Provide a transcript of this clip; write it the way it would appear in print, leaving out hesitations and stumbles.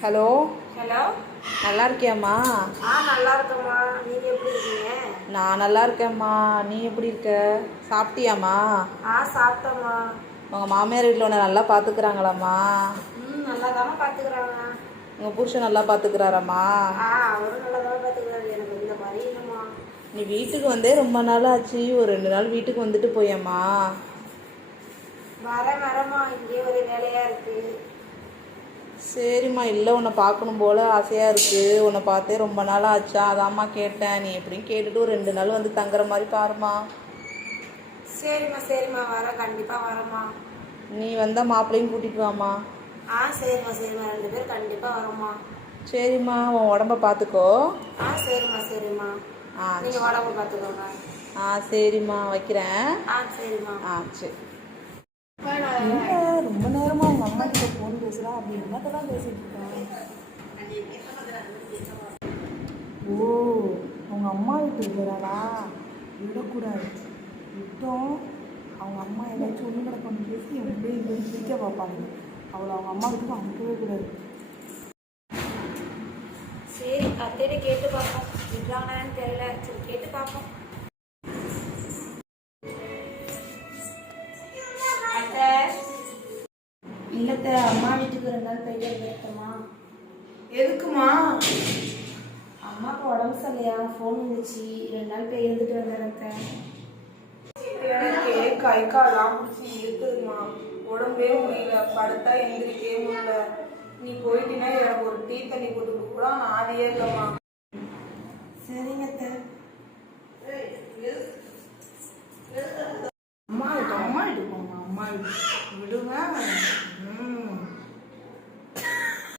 Hello. Hello. நல்லா இருக்கியாம்மா? நல்லா இருக்கேம்மா. நீங்கள் எப்படி இருக்கீங்க? நான் நல்லா இருக்கேம்மா. நீ எப்படி இருக்க? சாப்பிட்டியாம்மா? சாப்பிட்டேம்மா. உங்கள் மாமியார் வீட்டில் உன்னை நல்லா பார்த்துக்கிறாங்களாம்மா? நல்லா தானே பார்த்துக்கிறாங்க. உங்கள் புருஷன் நல்லா பார்த்துக்கிறாராம்மா? அவரும் நல்லா தானே பார்த்துக்கிறாரு. எனக்கு இந்த மாதிரி இல்லைம்மா. நீ வீட்டுக்கு வந்தே ரொம்ப நாள் ஆச்சு. ஒரு 2 நாள் வீட்டுக்கு வந்துட்டு போயம்மா. வரேம்மா. இங்கே ஒரு வேலையாக இருக்குது. சரிம்மா. இல்லை, உன்னை பார்க்கணும் போல் ஆசையாக இருக்குது. உன்னை பார்த்தே ரொம்ப நாள் ஆச்சா, அதாம்மா கேட்டேன். நீ எப்படின்னு கேட்டுட்டு ஒரு 2 நாள் வந்து தங்குற மாதிரி பாருமா. சரிம்மா வரேன். கண்டிப்பாக வரேம்மா. நீ வந்தால் மாப்பிள்ளையும் கூட்டிகிட்டு வாம்மா. சரிம்மா 2 பேர் கண்டிப்பாக வரோம்மா. சரிம்மா. உன் உடம்ப பார்த்துக்கோ. சரிம்மா. நீங்கள் உடம்பு பார்த்துக்கோங்க. சரிம்மா. வைக்கிறேன். சரிம்மா. சரி. ரொம்ப நேரமாக அவங்க அம்மா கிட்ட ஃபோன் பேசுகிறா. அப்படி என்னத்தான் பேசிட்டு இருக்கேன்? ஓ, அவங்க அம்மா வீட்டுக்கு போகிறாளா? விடக்கூடாது. விட்டோம் அவங்க அம்மா ஏதாச்சும் ஒன்று கூட பண்ணி பேசி எப்படியும் இங்கே பிடிக்க பார்ப்பாங்க. அவளை அவங்க அம்மா வீட்டுக்கு அனுப்பவே கூடாது. சரி, அத்தையிட்ட கேட்டு பார்ப்போம். விடுறாங்கன்னு தெரியல. சரி, கேட்டு பார்ப்போம். இல்லத்த, அம்மா வீட்டுக்கு 2 நாள் போயிட்டு வந்துருக்கோம்மா. எதுக்குமா? அம்மாவுக்கு உடம்பு சரியா, ஃபோன் வந்துச்சு. 2 நாள் போய் இருந்துட்டு வந்துடுறேன். எனக்கு கை காலாம் பிடிச்சி இருக்குதுமா. உடம்பே முடியல. படுத்தா எந்திரிக்கவே முடியல. நீ போயிட்டீங்கன்னா எனக்கு ஒரு டீ தண்ணி போட்டு கொடுக்கலாம். நான் ஆதியே இல்லைம்மா.